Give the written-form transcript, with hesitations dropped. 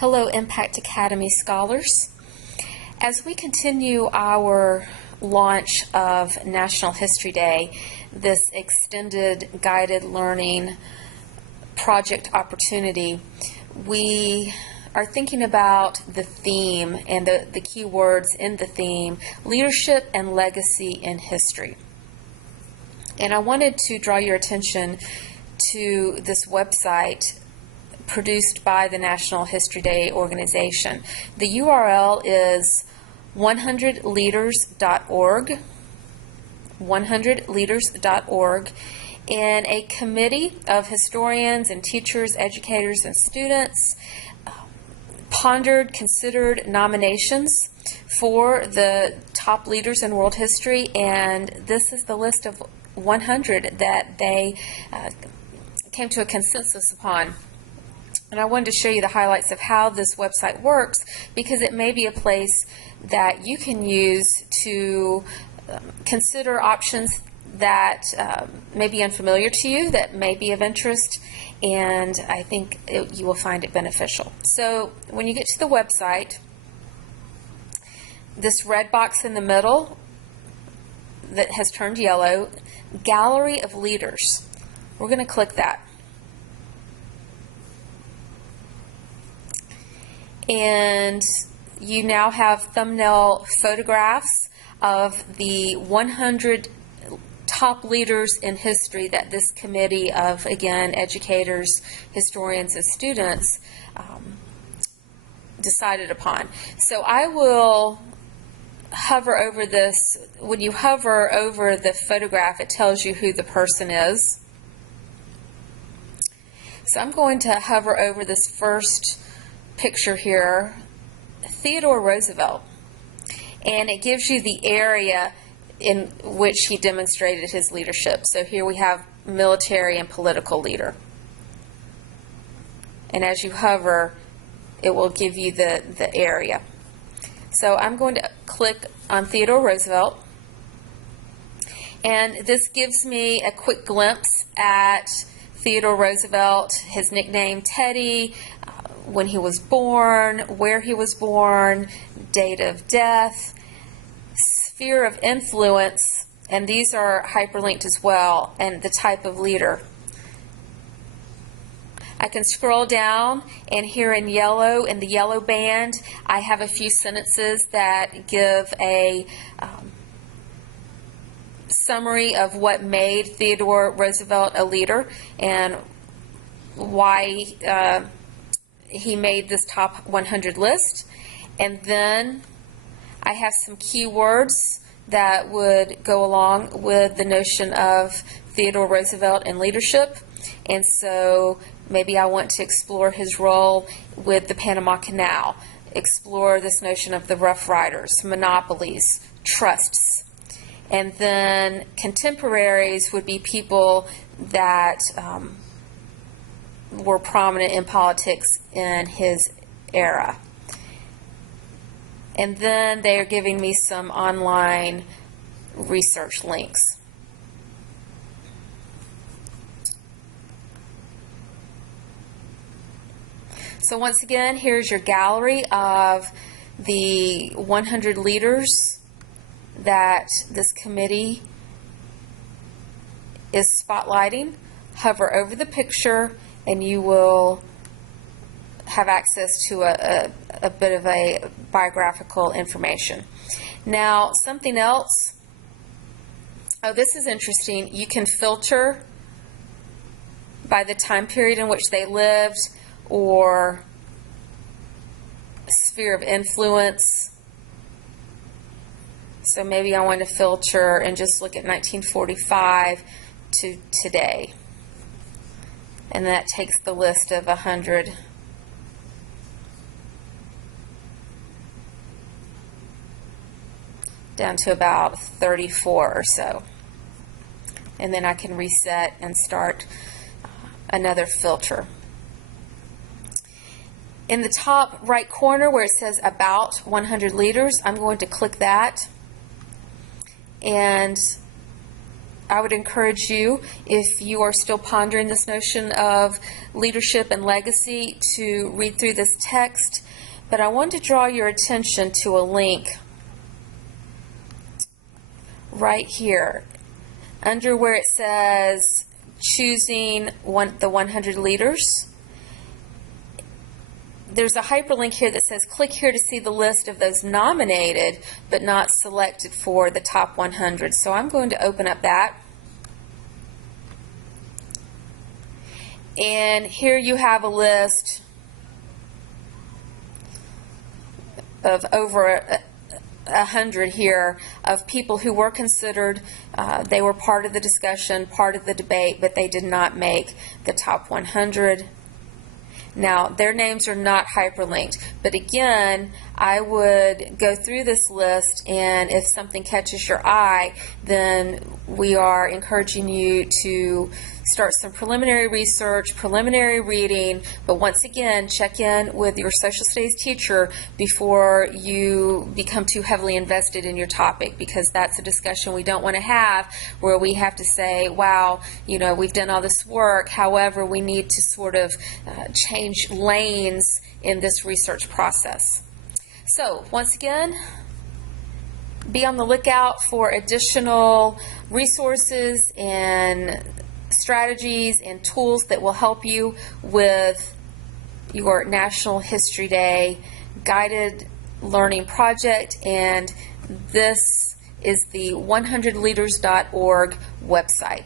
Hello, Impact Academy scholars. As we continue our launch of National History Day, this extended guided learning project opportunity, we are thinking about the theme and the key words in the theme, leadership and legacy in history. And I wanted to draw your attention to this website produced by the National History Day organization. The URL is 100leaders.org, 100leaders.org, and a committee of historians and teachers, educators, and students considered nominations for the top leaders in world history, and this is the list of 100 that they came to a consensus upon. And I wanted to show you the highlights of how this website works, because it may be a place that you can use to consider options that may be unfamiliar to you, that may be of interest, and I think you will find it beneficial. So when you get to the website, this red box in the middle that has turned yellow, Gallery of Leaders, we're going to click that. And you now have thumbnail photographs of the 100 top leaders in history that this committee of, again, educators, historians, and students decided upon. So I will hover over this. When you hover over the photograph, it tells you who the person is. So I'm going to hover over this first picture here, Theodore Roosevelt, and it gives you the area in which he demonstrated his leadership. So here we have military and political leader, and as you hover, it will give you the area. So I'm going to click on Theodore Roosevelt, and this gives me a quick glimpse at Theodore Roosevelt, his nickname Teddy, when he was born, where he was born, date of death, sphere of influence, and these are hyperlinked as well, and the type of leader. I can scroll down, and here in yellow, in the yellow band, I have a few sentences that give a summary of what made Theodore Roosevelt a leader and why he made this top 100 list. And then I have some keywords that would go along with the notion of Theodore Roosevelt and leadership. And so maybe I want to explore his role with the Panama Canal, explore this notion of the Rough Riders, monopolies, trusts. And then contemporaries would be people that were prominent in politics in his era. And then they are giving me some online research links. So once again, here's your gallery of the 100 leaders that this committee is spotlighting. Hover over the picture and you will have access to a bit of a biographical information. Now, something else. Oh, this is interesting. You can filter by the time period in which they lived or sphere of influence. So maybe I want to filter and just look at 1945 to today. And that takes the list of 100 down to about 34 or so. And then I can reset and start another filter. In the top right corner where it says About 100 Leaders, I'm going to click that. And I would encourage you, if you are still pondering this notion of leadership and legacy, to read through this text. But I want to draw your attention to a link right here under where it says choosing the 100 leaders. There's a hyperlink here that says click here to see the list of those nominated but not selected for the top 100. So I'm going to open up that. And here you have a list of over 100 here of people who were considered. They were part of the discussion, part of the debate, but they did not make the top 100. Now, their names are not hyperlinked, but again, I would go through this list, and if something catches your eye, then we are encouraging you to start some preliminary research, preliminary reading, but once again, check in with your social studies teacher before you become too heavily invested in your topic, because that's a discussion we don't want to have where we have to say, wow, you know, we've done all this work, however, we need to sort of change lanes in this research process. So, once again, be on the lookout for additional resources and strategies and tools that will help you with your National History Day guided learning project, and this is the 100leaders.org website.